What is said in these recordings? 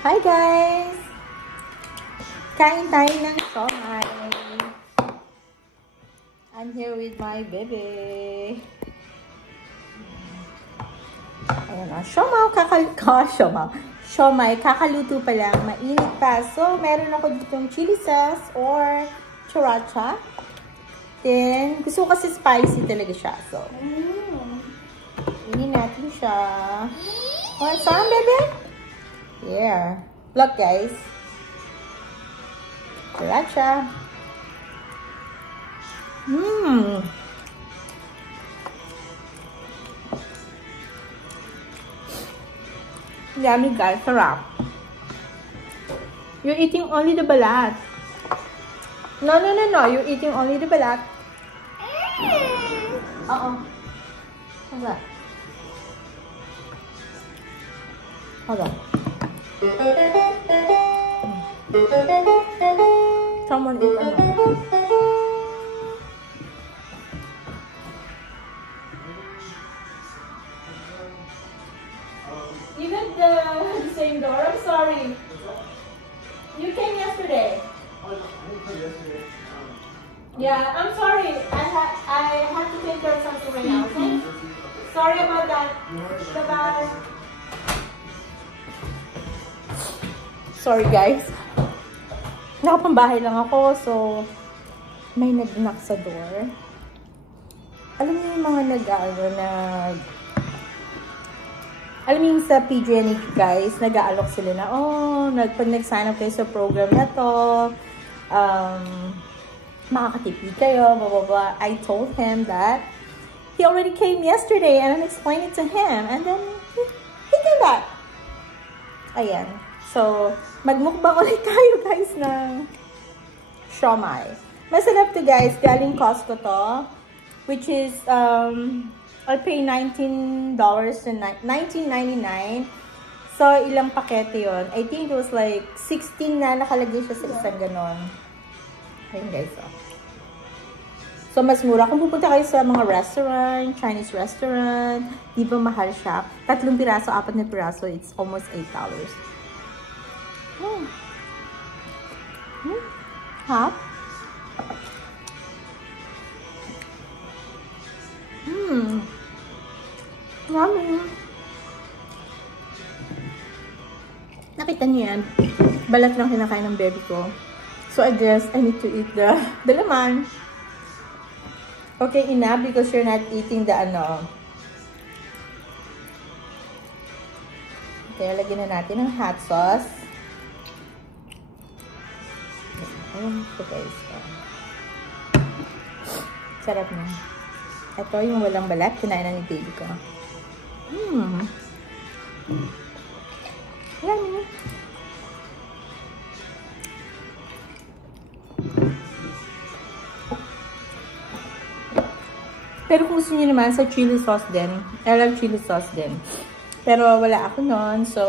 Hi guys! Kain tayo ng siomai. I'm here with my baby. Ayan o. Siomai, kakaluto pa lang. Mainit pa. So, meron ako ditong chili sauce or sriracha. Then, gusto ko kasi spicy talaga siya. So, inin natin siya. Want some, baby? Yeah. Look, guys. Sriracha. Yummy, guys. Sarap. You're eating only the balat. No. You're eating only the balat. Hold on. Hold on. Someone eat ano. You got the same door? I'm sorry. You came yesterday. Yeah, I'm sorry. I have to take care of something right now, okay? Sorry about that. Bye-bye. Sorry guys. Nakapambahay lang ako, so may nag-knock sa door. Alam niyo yung mga alam niyo yung sa PGNH guys, nag-aalok sila na, pag nag-sign up kayo sa program na to, makakatipid kayo, blah, blah, blah. I told him that he already came yesterday and I explained it to him. And then, he came back. Ayan. So, magmukbang ulit tayo guys ng siomai. Masarap to guys. Galing Costco to. Which is, I pay $19 to $19.99. So, ilang pakete yon? I think it was like 16 na nakalagay siya sa isang ganon. Ayun guys, So, mas mura. Kung pupunta kayo sa mga restaurant, Chinese restaurant, di ba mahal siya? 3 piraso, 4 na piraso, it's almost $8. Hot? Yummy. Nakita niyo yan? Balat lang kinakain ng baby ko. So, I guess I need to eat the laman. Okay, enough because you're not eating the ano. Okay, lagyan na natin ng hot sauce. Ayan ito guys. Sarap na. Ito yung walang balat. Kinain na ni baby ko. Yummy. Pero kung gusto niyo naman sa chili sauce din, I love chili sauce din. Pero wala ako nun, so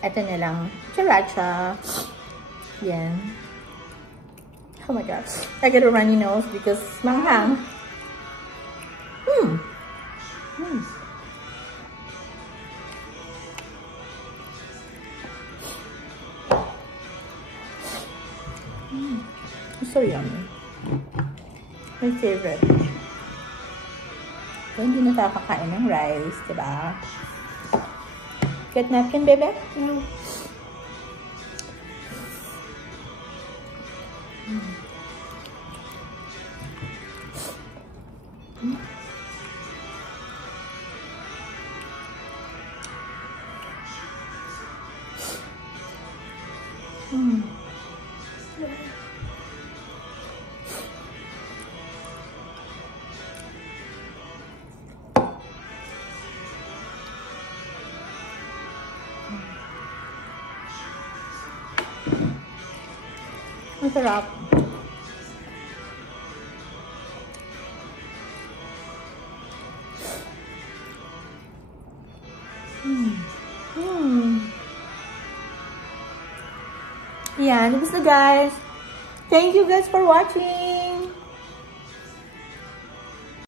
eto na lang. Sriracha. Yan. Oh my gosh. I get a runny nose because manghang. It's so yummy. My favorite. So, hindi na tayo kakain ng rice, diba? Get napkin, baby? No. Masarap. Yan, gusto guys. Thank you guys for watching.